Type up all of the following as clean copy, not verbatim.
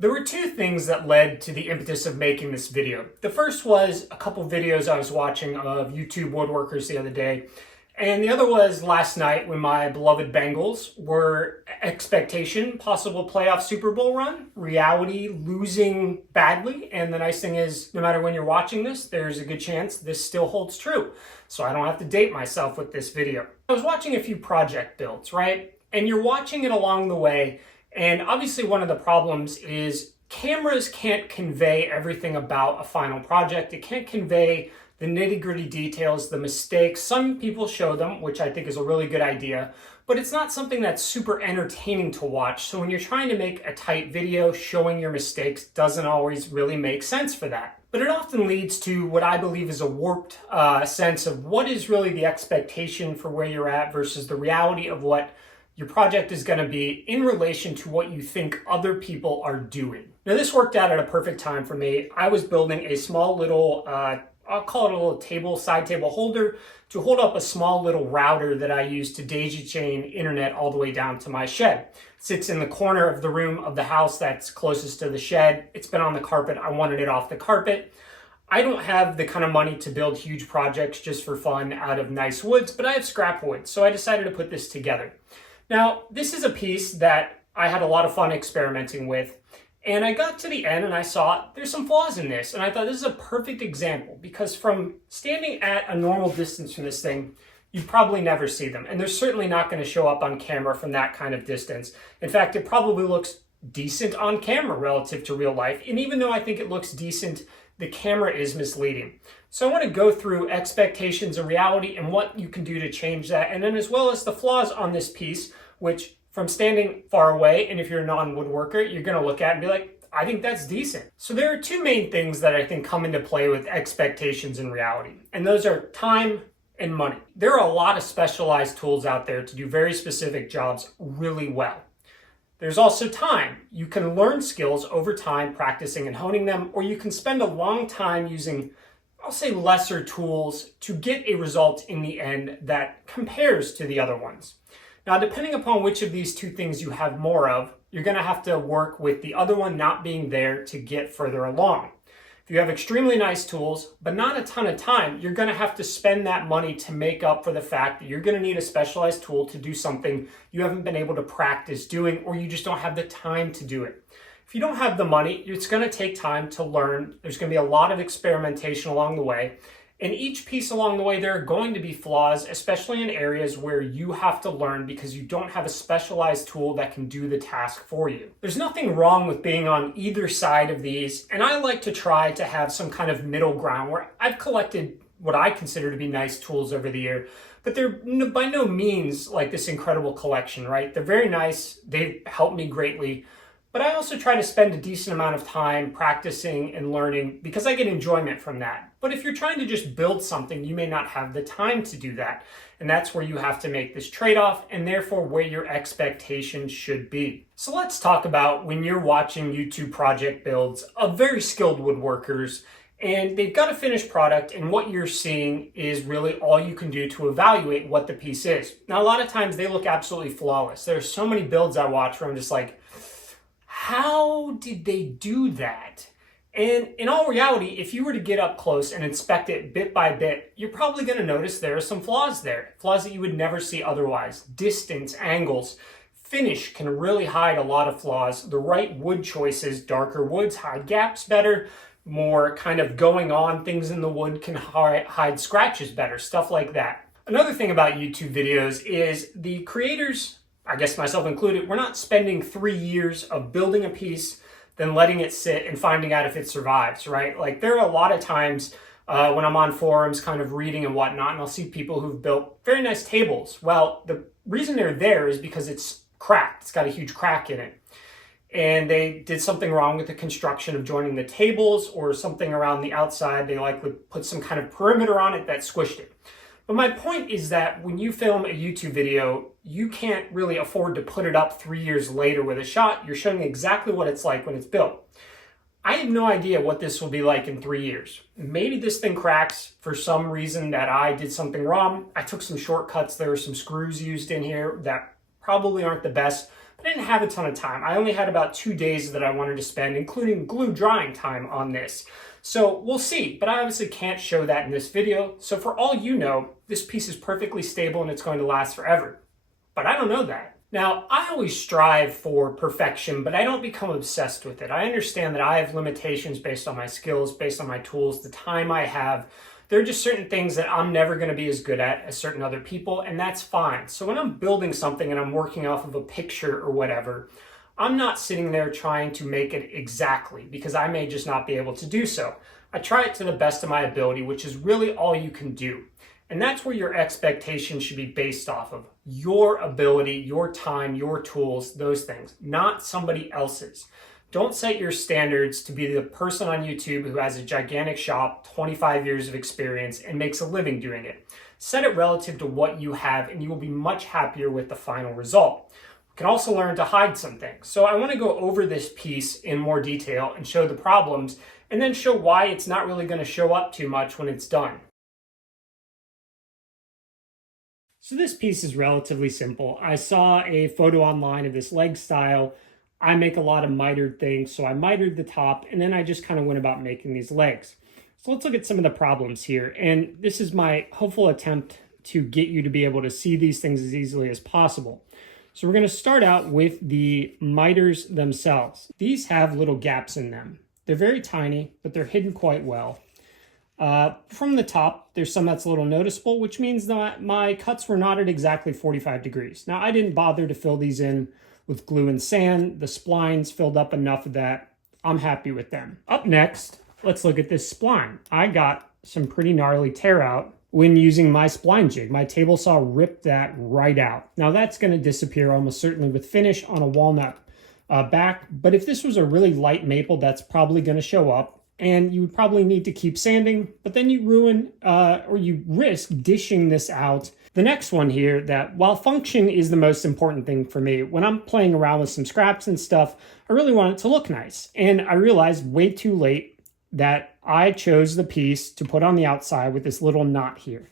There were two things that led to the impetus of making this video. The first was a couple videos I was watching of YouTube woodworkers the other day. And the other was last night when my beloved Bengals were expectation, possible playoff Super Bowl run, reality losing badly. And the nice thing is, no matter when you're watching this, there's a good chance this still holds true. So I don't have to date myself with this video. I was watching a few project builds, right? And you're watching it along the way. And obviously one of the problems is cameras can't convey everything about a final project. It can't convey the nitty-gritty details, the mistakes. Some people show them, which I think is a really good idea, but it's not something that's super entertaining to watch. So when you're trying to make a tight video, showing your mistakes doesn't always really make sense for that. But it often leads to what I believe is a warped sense of what is really the expectation for where you're at versus the reality of what your project is going to be in relation to what you think other people are doing. Now, this worked out at a perfect time for me. I was building a small little, I'll call it a little side table holder to hold up a small little router that I use to daisy chain internet all the way down to my shed. It sits in the corner of the room of the house that's closest to the shed. It's been on the carpet. I wanted it off the carpet. I don't have the kind of money to build huge projects just for fun out of nice woods, but I have scrap wood. So I decided to put this together. Now, this is a piece that I had a lot of fun experimenting with, and I got to the end and I saw there's some flaws in this, and I thought this is a perfect example because from standing at a normal distance from this thing, you probably never see them, and they're certainly not going to show up on camera from that kind of distance. In fact, it probably looks decent on camera relative to real life, and even though I think it looks decent, the camera is misleading. So I want to go through expectations and reality and what you can do to change that, and then as well as the flaws on this piece, which from standing far away, and if you're a non-woodworker, you're going to look at and be like, I think that's decent. So there are two main things that I think come into play with expectations and reality, and those are time and money. There are a lot of specialized tools out there to do very specific jobs really well. There's also time. You can learn skills over time practicing and honing them, or you can spend a long time using, I'll say, lesser tools to get a result in the end that compares to the other ones. Now, depending upon which of these two things you have more of, you're going to have to work with the other one not being there to get further along. If you have extremely nice tools, but not a ton of time, you're going to have to spend that money to make up for the fact that you're going to need a specialized tool to do something you haven't been able to practice doing, or you just don't have the time to do it. If you don't have the money, it's going to take time to learn. There's going to be a lot of experimentation along the way. And each piece along the way, there are going to be flaws, especially in areas where you have to learn because you don't have a specialized tool that can do the task for you. There's nothing wrong with being on either side of these, and I like to try to have some kind of middle ground where I've collected what I consider to be nice tools over the year, but they're by no means like this incredible collection, right? They're very nice. They've helped me greatly. But I also try to spend a decent amount of time practicing and learning because I get enjoyment from that. But if you're trying to just build something, you may not have the time to do that. And that's where you have to make this trade-off and therefore where your expectations should be. So let's talk about when you're watching YouTube project builds of very skilled woodworkers and they've got a finished product and what you're seeing is really all you can do to evaluate what the piece is. Now, a lot of times they look absolutely flawless. There are so many builds I watch where I'm just like, how did they do that? And in all reality, if you were to get up close and inspect it bit by bit, you're probably going to notice there are some flaws there. Flaws that you would never see otherwise. Distance, angles, finish can really hide a lot of flaws. The right wood choices, darker woods hide gaps better. More kind of going on things in the wood can hide scratches better, stuff like that. Another thing about YouTube videos is the creators, I guess myself included, we're not spending 3 years of building a piece, then letting it sit and finding out if it survives, right? Like there are a lot of times when I'm on forums kind of reading and whatnot, and I'll see people who've built very nice tables. Well, the reason they're there is because it's cracked. It's got a huge crack in it. And they did something wrong with the construction of joining the tables or something around the outside. They likely put some kind of perimeter on it that squished it. But my point is that when you film a YouTube video, you can't really afford to put it up 3 years later with a shot. You're showing exactly what it's like when it's built. I have no idea what this will be like in 3 years. Maybe this thing cracks for some reason that I did something wrong. I took some shortcuts. There were some screws used in here that probably aren't the best. I didn't have a ton of time. I only had about 2 days that I wanted to spend, including glue drying time on this. So we'll see, but I obviously can't show that in this video. So for all you know, this piece is perfectly stable and it's going to last forever. But I don't know that. Now, I always strive for perfection, but I don't become obsessed with it. I understand that I have limitations based on my skills, based on my tools, the time I have. There are just certain things that I'm never going to be as good at as certain other people, and that's fine. So when I'm building something and I'm working off of a picture or whatever, I'm not sitting there trying to make it exactly because I may just not be able to do so. I try it to the best of my ability, which is really all you can do. And that's where your expectations should be based off of. Your ability, your time, your tools, those things, not somebody else's. Don't set your standards to be the person on YouTube who has a gigantic shop, 25 years of experience, and makes a living doing it. Set it relative to what you have, and you will be much happier with the final result. You can also learn to hide some things. So I want to go over this piece in more detail and show the problems, and then show why it's not really going to show up too much when it's done. So this piece is relatively simple. I saw a photo online of this leg style. I make a lot of mitered things, so I mitered the top, and then I just kind of went about making these legs. So let's look at some of the problems here, and this is my hopeful attempt to get you to be able to see these things as easily as possible. So we're going to start out with the miters themselves. These have little gaps in them. They're very tiny, but they're hidden quite well. From the top, there's some that's a little noticeable, which means that my cuts were not at exactly 45 degrees. Now, I didn't bother to fill these in with glue and sand. The splines filled up enough of that. I'm happy with them. Up next, let's look at this spline. I got some pretty gnarly tear out when using my spline jig. My table saw ripped that right out. Now, that's going to disappear almost certainly with finish on a walnut back, but if this was a really light maple, that's probably going to show up. And you would probably need to keep sanding, but then you ruin or you risk dishing this out. The next one here, that while function is the most important thing for me, when I'm playing around with some scraps and stuff, I really want it to look nice. And I realized way too late that I chose the piece to put on the outside with this little knot here.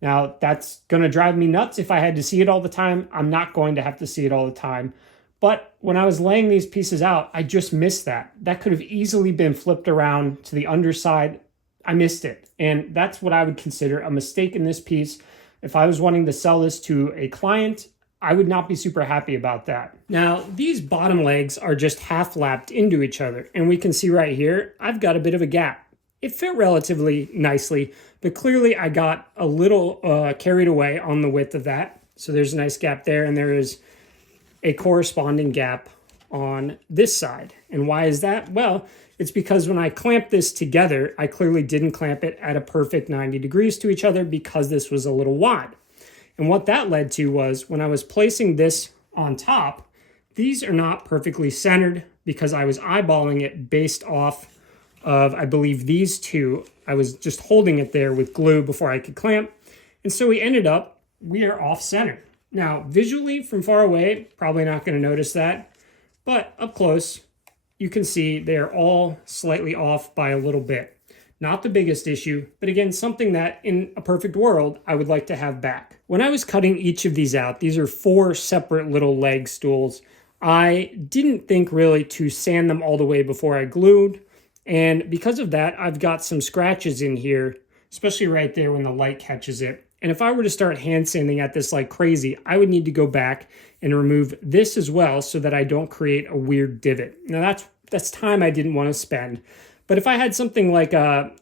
Now, that's going to drive me nuts if I had to see it all the time. I'm not going to have to see it all the time. But when I was laying these pieces out, I just missed that. That could have easily been flipped around to the underside. I missed it. And that's what I would consider a mistake in this piece. If I was wanting to sell this to a client, I would not be super happy about that. Now, these bottom legs are just half lapped into each other. And we can see right here, I've got a bit of a gap. It fit relatively nicely, but clearly I got a little carried away on the width of that. So there's a nice gap there, and there is a corresponding gap on this side. And why is that? Well, it's because when I clamped this together, I clearly didn't clamp it at a perfect 90 degrees to each other because this was a little wide. And what that led to was when I was placing this on top, these are not perfectly centered because I was eyeballing it based off of, I believe, these two. I was just holding it there with glue before I could clamp. And so we are off center. Now, visually from far away, probably not going to notice that, but up close, you can see they're all slightly off by a little bit. Not the biggest issue, but again, something that in a perfect world, I would like to have back. When I was cutting each of these out, these are 4 separate little leg stools. I didn't think really to sand them all the way before I glued, and because of that, I've got some scratches in here, especially right there when the light catches it. And if I were to start hand sanding at this like crazy, I would need to go back and remove this as well so that I don't create a weird divot. Now that's time I didn't want to spend. But if I had something like a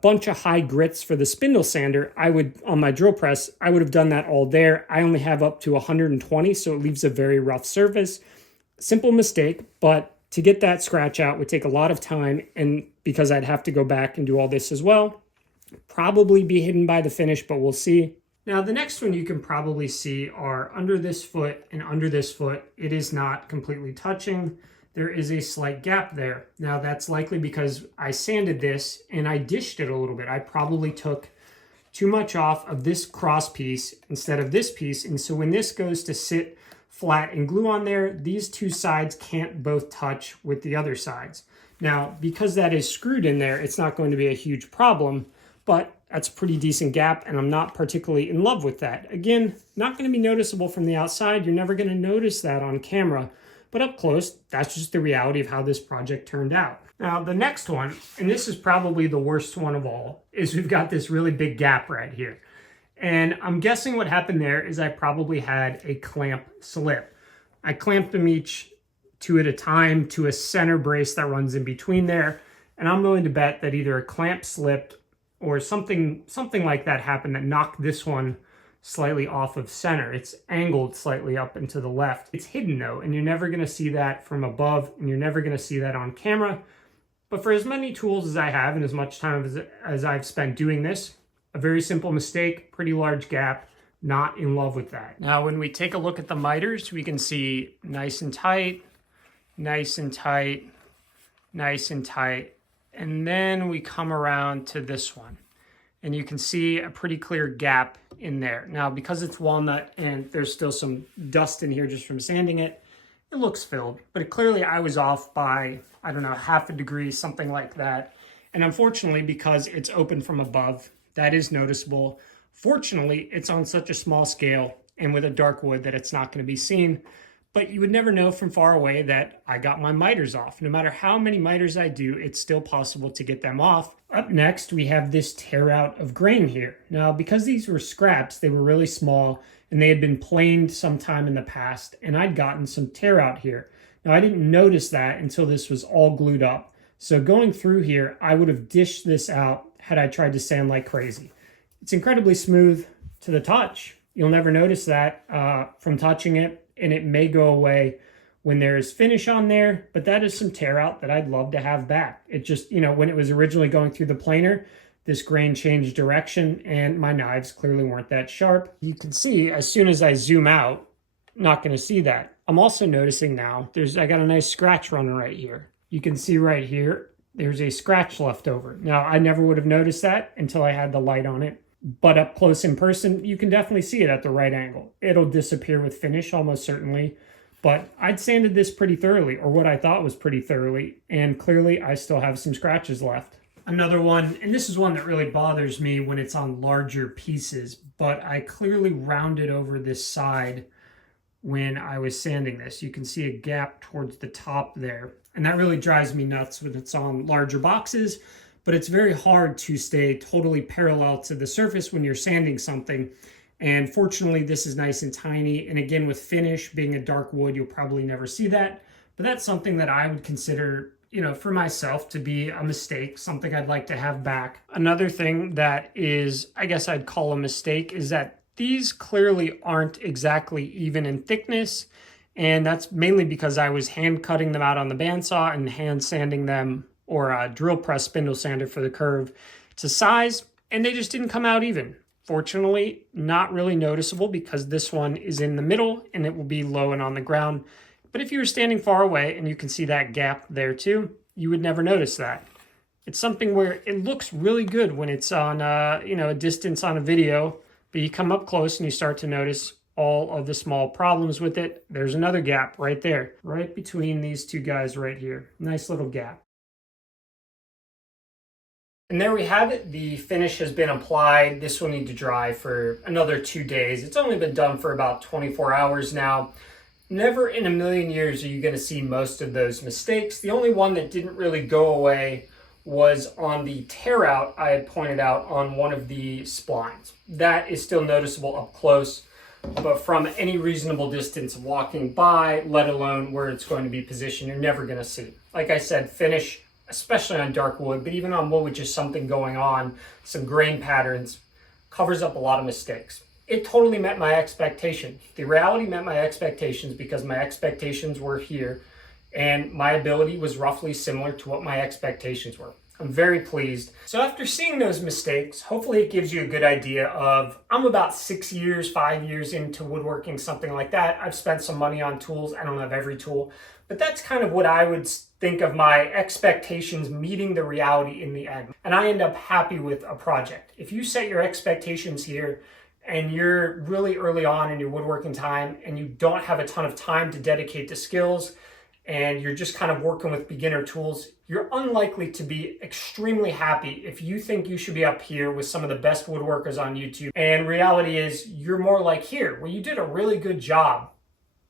bunch of high grits for the spindle sander, on my drill press, I would have done that all there. I only have up to 120, so it leaves a very rough surface. Simple mistake, but to get that scratch out would take a lot of time, and because I'd have to go back and do all this as well, probably be hidden by the finish, but we'll see. Now, the next one you can probably see are under this foot and under this foot. It is not completely touching. There is a slight gap there. Now, that's likely because I sanded this and I dished it a little bit. I probably took too much off of this cross piece instead of this piece. And so when this goes to sit flat and glue on there, these two sides can't both touch with the other sides. Now, because that is screwed in there, it's not going to be a huge problem, but that's a pretty decent gap, and I'm not particularly in love with that. Again, not going to be noticeable from the outside. You're never going to notice that on camera, But up close, that's just the reality of how this project turned out. Now, the next one, and this is probably the worst one of all, is we've got this really big gap right here. And I'm guessing what happened there is I probably had a clamp slip. I clamped them each two at a time to a center brace that runs in between there. And I'm willing to bet that either a clamp slipped or something like that happened that knocked this one slightly off of center. It's angled slightly up and to the left. It's hidden though, and you're never gonna see that from above, and you're never gonna see that on camera. But for as many tools as I have and as much time as I've spent doing this, a very simple mistake, pretty large gap, not in love with that. Now, when we take a look at the miters, we can see nice and tight, nice and tight, nice and tight. And then we come around to this one, and you can see a pretty clear gap in there. Now, because it's walnut and there's still some dust in here just from sanding it, it looks filled, but clearly I was off by, I don't know, half a degree, something like that. And unfortunately, because it's open from above, that is noticeable. Fortunately, it's on such a small scale and with a dark wood that it's not going to be seen. But you would never know from far away that I got my miters off. No matter how many miters I do, it's still possible to get them off. Up next, we have this tear out of grain here. Now, because these were scraps, they were really small and they had been planed sometime in the past, and I'd gotten some tear out here. Now, I didn't notice that until this was all glued up. So going through here, I would have dished this out had I tried to sand like crazy. It's incredibly smooth to the touch. You'll never notice that from touching it. And it may go away when there's finish on there, but that is some tear out that I'd love to have back. It just, when it was originally going through the planer, this grain changed direction and my knives clearly weren't that sharp. You can see as soon as I zoom out, not gonna see that. I'm also noticing now, I got a nice scratch running right here. You can see right here, there's a scratch left over. Now, I never would have noticed that until I had the light on it. But up close in person, you can definitely see it at the right angle. It'll disappear with finish, almost certainly. But I'd sanded this pretty thoroughly, or what I thought was pretty thoroughly, and clearly I still have some scratches left. Another one, and this is one that really bothers me when it's on larger pieces, but I clearly rounded over this side when I was sanding this. You can see a gap towards the top there. And that really drives me nuts when it's on larger boxes. But it's very hard to stay totally parallel to the surface when you're sanding something. And fortunately, this is nice and tiny. And again, with finish being a dark wood, you'll probably never see that. But that's something that I would consider, for myself to be a mistake, something I'd like to have back. Another thing that is, I guess I'd call a mistake, is that these clearly aren't exactly even in thickness. And that's mainly because I was hand cutting them out on the bandsaw and hand sanding them, or a drill press spindle sander for the curve, to size, and they just didn't come out even. Fortunately, not really noticeable because this one is in the middle and it will be low and on the ground. But if you were standing far away and you can see that gap there too, you would never notice that. It's something where it looks really good when it's on a distance on a video, but you come up close and you start to notice all of the small problems with it. There's another gap right there, right between these two guys right here. Nice little gap. And there we have it. The finish has been applied. This will need to dry for another 2 days. It's only been done for about 24 hours now. Never in a million years are you going to see most of those mistakes. The only one that didn't really go away was on the tear out I had pointed out on one of the splines. That is still noticeable up close, but from any reasonable distance walking by, let alone where it's going to be positioned, you're never going to see. Like I said, finish, especially on dark wood, but even on wood with just something going on, some grain patterns, covers up a lot of mistakes. It totally met my expectations. The reality met my expectations because my expectations were here and my ability was roughly similar to what my expectations were. I'm very pleased. So after seeing those mistakes, hopefully it gives you a good idea of, I'm about 5 years into woodworking, something like that. I've spent some money on tools. I don't have every tool, but that's kind of what I would think of my expectations meeting the reality in the end. And I end up happy with a project. If you set your expectations here and you're really early on in your woodworking time and you don't have a ton of time to dedicate to skills and you're just kind of working with beginner tools, you're unlikely to be extremely happy if you think you should be up here with some of the best woodworkers on YouTube. And reality is you're more like here, where you did a really good job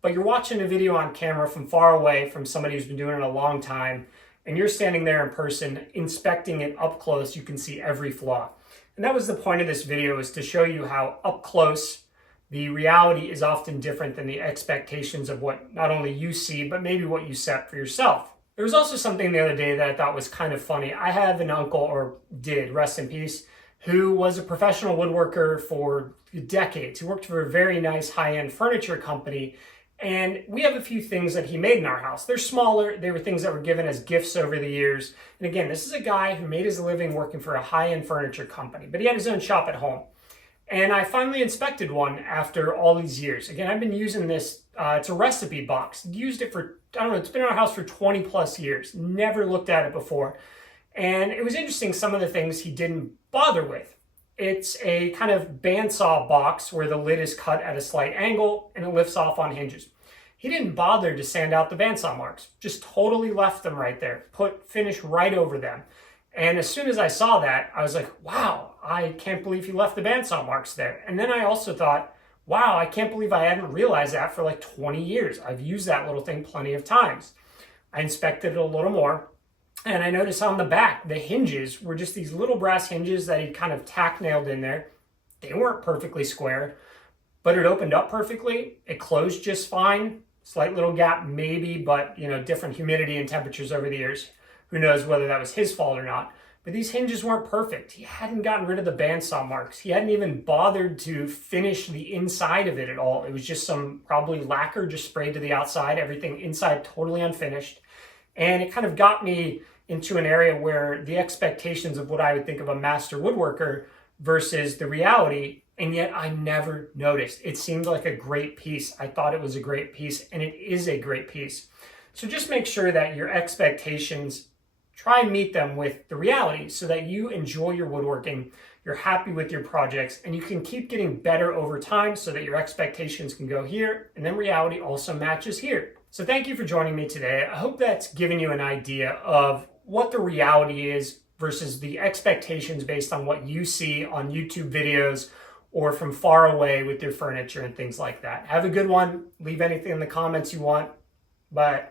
but you're watching a video on camera from far away from somebody who's been doing it a long time, and you're standing there in person inspecting it up close. You can see every flaw. And that was the point of this video, is to show you how up close the reality is often different than the expectations of what not only you see, but maybe what you set for yourself. There was also something the other day that I thought was kind of funny. I have an uncle, or did, rest in peace, who was a professional woodworker for decades. He worked for a very nice high-end furniture company, and we have a few things that he made in our house. They're smaller. They were things that were given as gifts over the years. And again, this is a guy who made his living working for a high-end furniture company, but he had his own shop at home. And I finally inspected one after all these years. Again, I've been using this, it's a recipe box. Used it for, I don't know, it's been in our house for 20 plus years. Never looked at it before. And it was interesting, some of the things he didn't bother with. It's a kind of bandsaw box where the lid is cut at a slight angle and it lifts off on hinges. He didn't bother to sand out the bandsaw marks, just totally left them right there, put finish right over them. And as soon as I saw that, I was like, wow, I can't believe he left the bandsaw marks there. And then I also thought, wow, I can't believe I hadn't realized that for like 20 years. I've used that little thing plenty of times. I inspected it a little more, and I noticed on the back, the hinges were just these little brass hinges that he kind of tack nailed in there. They weren't perfectly square, but it opened up perfectly. It closed just fine. Slight little gap maybe, but different humidity and temperatures over the years. Who knows whether that was his fault or not. But these hinges weren't perfect. He hadn't gotten rid of the bandsaw marks. He hadn't even bothered to finish the inside of it at all. It was just some probably lacquer just sprayed to the outside, everything inside totally unfinished. And it kind of got me into an area where the expectations of what I would think of a master woodworker versus the reality, and yet I never noticed. It seemed like a great piece. I thought it was a great piece, and it is a great piece. So just make sure that your expectations, try and meet them with the reality so that you enjoy your woodworking, you're happy with your projects, and you can keep getting better over time so that your expectations can go here, and then reality also matches here. So thank you for joining me today. I hope that's given you an idea of what the reality is versus the expectations based on what you see on YouTube videos or from far away with your furniture and things like that. Have a good one. Leave anything in the comments you want. Bye.